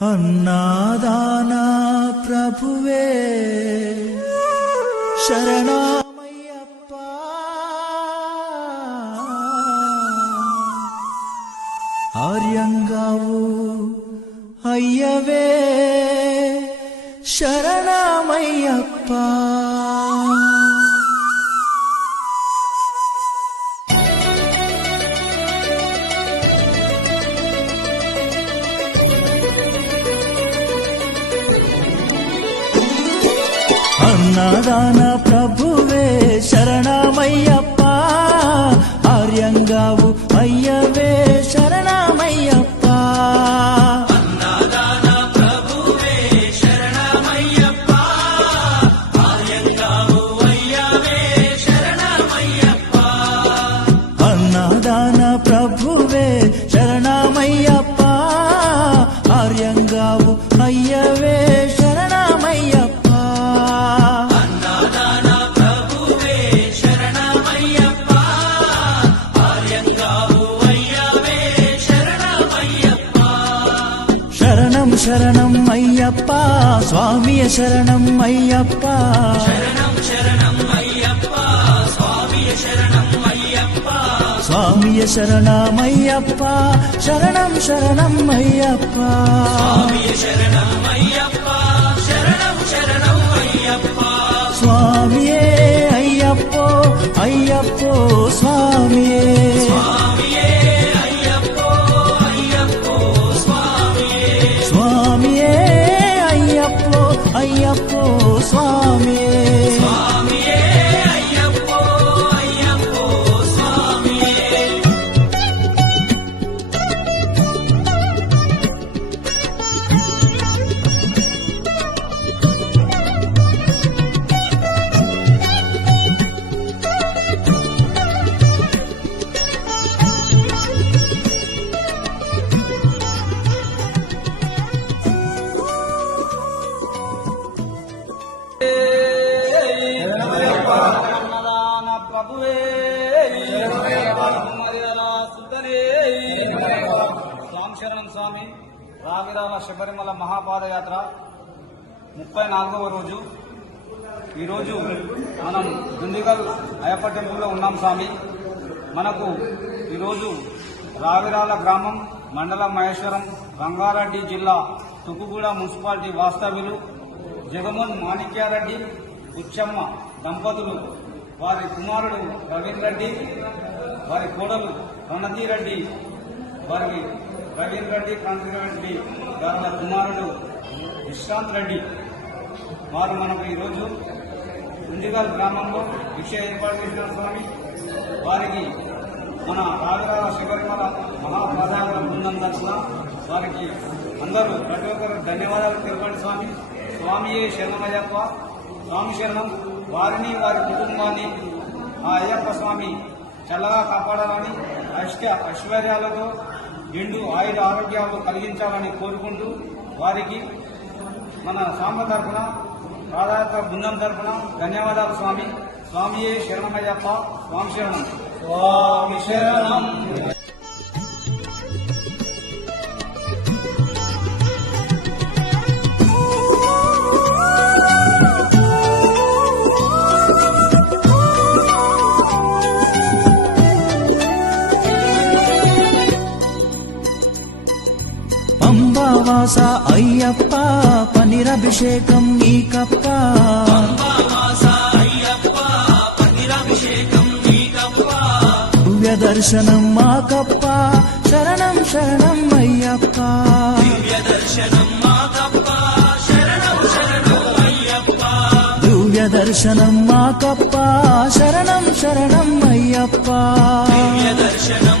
అన్నాదానా ప్రభువే శరణమయ్యప్ప, ఆర్యంగావు అయ్యవే శరణమయ్యప్ప. అన్నదాన ప్రభువే శరణమయ్యప్ప, ఆర్యంగావు అయ్యవే శరణమయ్యప్ప. అన్నదాన ప్రభువే శరణమయ్యప్ప, ఆర్యంగావు అయ్యవే శరణమయ్యప్ప. అన్నదాన ప్రభువే శరణమయ్యప్ప, ఆర్యంగావు అయ్యవే శరణమయ్యప్ప. శరణం శరణం అయ్యప్ప స్వామియ శరణం అయ్యప్ప, శరణం శరణం అయ్యప్ప స్వామియ శరణం అయ్యప్ప. స్వామియ శరణమయ్యప్ప, శరణం శరణం అయ్యప్ప. స్వామియ శరణం అయ్యప్ప, శరణం శరణం అయ్యప్ప. స్వామియే అయ్యప్పో అయ్యప్పో స్వామియే, స్వామియే అయ్యప్పో అయ్యప్పో స్వామియే. స్వామియే అయ్యప్పో అయ్యప్పో స్వామియే. స్వామియే అయ్యప్పో అయ్యప్పో స్వామియే. అన్నదాన ప్రభువే మర్యాద సుద్దనే. స్వామి శరణం స్వామి. రావిరాల శబరిమల మహాపాదయాత్ర 34వ రోజు. ఈరోజు మనం దుండిగల్ అయ్యప్ప టెంపుల్లో ఉన్నాం స్వామి. మనకు ఈరోజు రావిరాల గ్రామం, మండలం మహేశ్వరం, రంగారెడ్డి జిల్లా, తుక్కుగూడ మున్సిపాలిటీ వాస్తవ్యులు జగమోహన్ మాణిక్యారెడ్డి, బుచ్చమ్మ దంపతులు, వారి కుమారుడు రవీంద్ర రెడ్డి, వారి కోడలు రణధీరెడ్డి, వారి రవీంద్ర రెడ్డి, కాంతిరెడ్డి గారి కుమారుడు విశ్రాంత్ రెడ్డి, వారు మనకు ఈరోజు కుంజిగల్ గ్రామంలో భిక్ష ఏర్పాటు చేసిన స్వామి. వారికి మన రాజరాజ శబరిమల మహాపాదయాత్ర బృందం తరఫున వారికి అందరూ ప్రతి ఒక్కరు ధన్యవాదాలు తెలపండి స్వామి. స్వామియే శరణమయ్యప్ప, స్వామి శరణం. వారిని వారి కుటుంబాన్ని ఆ అయ్యప్ప స్వామి చల్లగా కాపాడాలని, ఐశ్వర్యాలతో నిండు ఆయుధ ఆరోగ్యాలు కలిగించాలని కోరుకుంటూ వారికి మన స్వామి తరఫున, పాదయాత్ర బృందం తరఫున ధన్యవాదాలు స్వామి. స్వామియే శరణమయ్యప్ప, స్వామి శరణం. స్వామి శరణం. పంబావాస అయ్యప్ప, పనిరభిషేకం నీకప్ప. పంబావాస అయ్యప్ప, పనిరభిషేకం నీకప్ప. దివ్య దర్శనం మాకప్ప, శరణం శరణం అయ్యప్ప. దివ్య దర్శనం మాకప్ప, శరణం శరణం అయ్యప్ప. దివ్య దర్శనం మాకప్ప, శరణం శరణం అయ్యప్ప. దివ్య దర్శనం